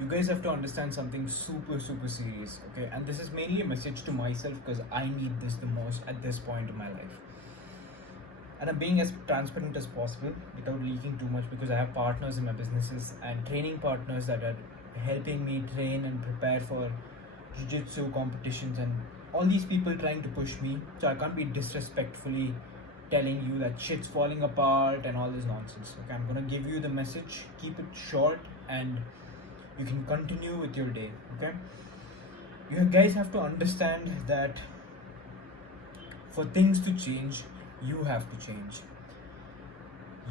you guys have to understand something super serious, okay? And this is mainly a message to myself because I need this the most at this point in my life. And I'm being as transparent as possible without leaking too much because I have partners in my businesses and training partners that are helping me train and prepare for jiu-jitsu competitions, and all these people trying to push me, so I can't be disrespectfully telling you that shit's falling apart and all this nonsense. Okay, I'm gonna give you the message, keep it short, and you can continue with your day. Okay, you guys have to understand that for things to change, you have to change.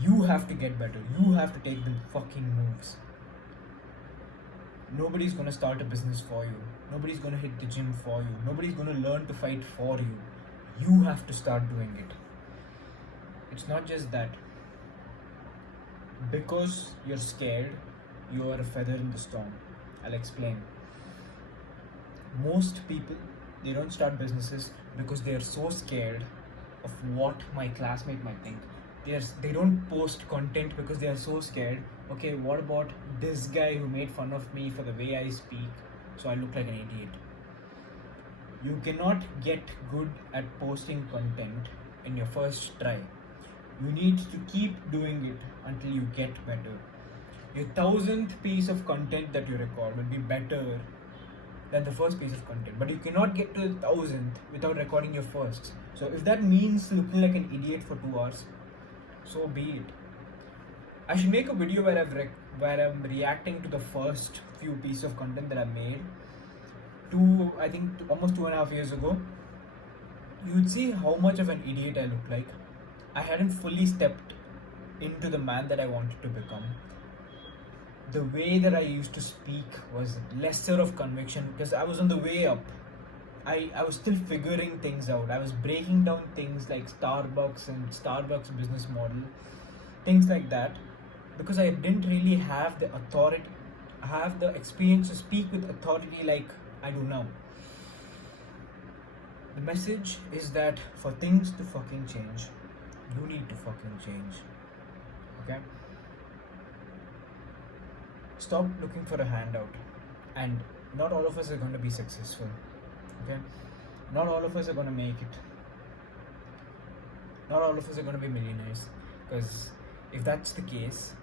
You have to get better. You have to take the fucking moves. Nobody's gonna start a business for you. Nobody's gonna hit the gym for you. Nobody's gonna learn to fight for you. You have to start doing it. It's not just that. Because you're scared, you are a feather in the storm. I'll explain. Most people, they don't start businesses because they are so scared of what my classmate might think. They don't post content because they are so scared. Okay, what about this guy who made fun of me for the way I speak, so I look like an idiot? You cannot get good at posting content in your first try. You need to keep doing it until you get better. Your 1000th piece of content that you record will be better than the first piece of content, but you cannot get to the 1000th without recording your first. So if that means looking like an idiot for 2 hours, so be it. I should make a video where I'm reacting to the first few pieces of content that I made I think almost 2.5 years ago. You'd see how much of an idiot I look like. I hadn't fully stepped into the man that I wanted to become. The way that I used to speak was lesser of conviction because I was on the way up. I was still figuring things out. I was breaking down things like Starbucks and Starbucks business model, things like that, because I didn't really have the authority, have the experience to speak with authority like I do now. The message is that for things to fucking change, you need to fucking change. Okay? Stop looking for a handout. And not all of us are going to be successful. Okay? Not all of us are going to make it. Not all of us are going to be millionaires. Because if that's the case,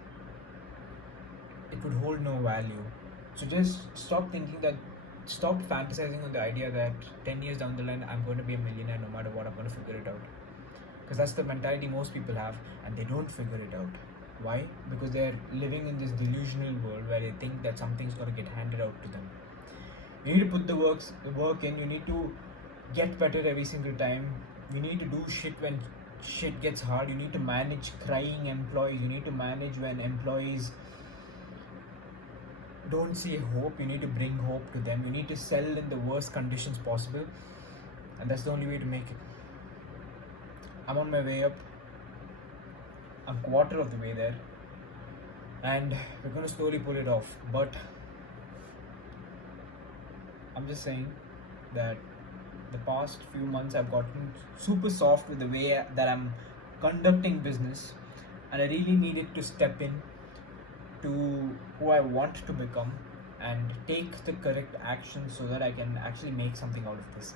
it would hold no value. So just stop fantasizing on the idea that 10 years down the line, I'm going to be a millionaire no matter what, I'm going to figure it out. Because that's the mentality most people have, and they don't figure it out. Why? Because they're living in this delusional world where they think that something's going to get handed out to them. You need to put the work in. You need to get better every single time. You need to do shit when shit gets hard. You need to manage crying employees. You need to manage when employees don't see hope. You need to bring hope to them. You need to sell in the worst conditions possible, and that's the only way to make it. I'm on my way up. I'm quarter of the way there, and we're going to slowly pull it off. But I'm just saying that the past few months I've gotten super soft with the way that I'm conducting business, and I really needed to step in to who I want to become and take the correct action so that I can actually make something out of this.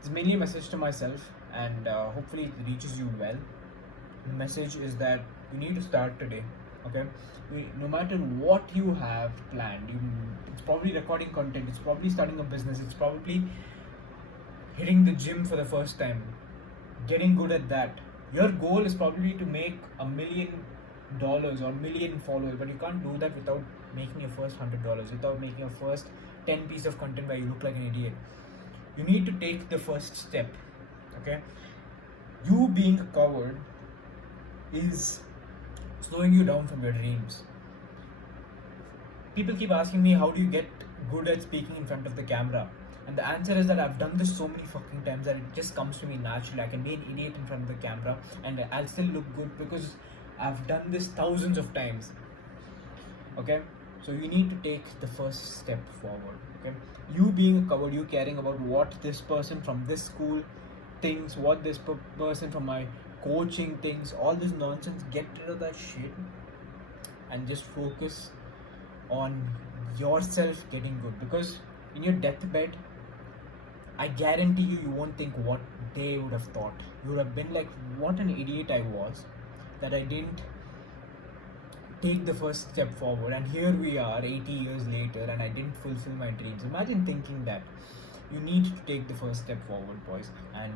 It's mainly a message to myself, and hopefully it reaches you well. The message is that you need to start today. Okay, no matter what you have planned, it's probably recording content, it's probably starting a business, it's probably hitting the gym for the first time, getting good at that. Your goal is probably to make $1 million or 1 million followers, but you can't do that without making your first $100, without making your first 10 piece of content where you look like an idiot. You need to take the first step. Okay, you being a coward is slowing you down from your dreams. People keep asking me, how do you get good at speaking in front of the camera? And the answer is that I've done this so many fucking times that it just comes to me naturally. I can be an idiot in front of the camera and I'll still look good because I've done this thousands of times. Okay, so you need to take the first step forward. Okay, you being a coward, you caring about what this person from this school thinks, what this person from my coaching things, all this nonsense, get rid of that shit and just focus on yourself getting good, because in your deathbed, I guarantee you, you won't think what they would have thought. You would have been like, what an idiot I was that I didn't take the first step forward. And here we are 80 years later, and I didn't fulfill my dreams. Imagine thinking that. You need to take the first step forward, boys, and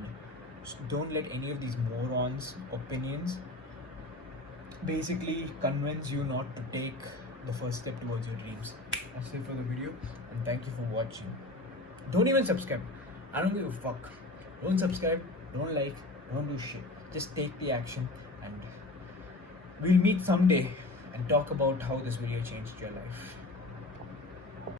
don't let any of these morons' opinions basically convince you not to take the first step towards your dreams. That's it for the video, and thank you for watching. Don't even subscribe. I don't give a fuck. Don't subscribe, don't like, don't do shit. Just take the action, and we'll meet someday and talk about how this video changed your life.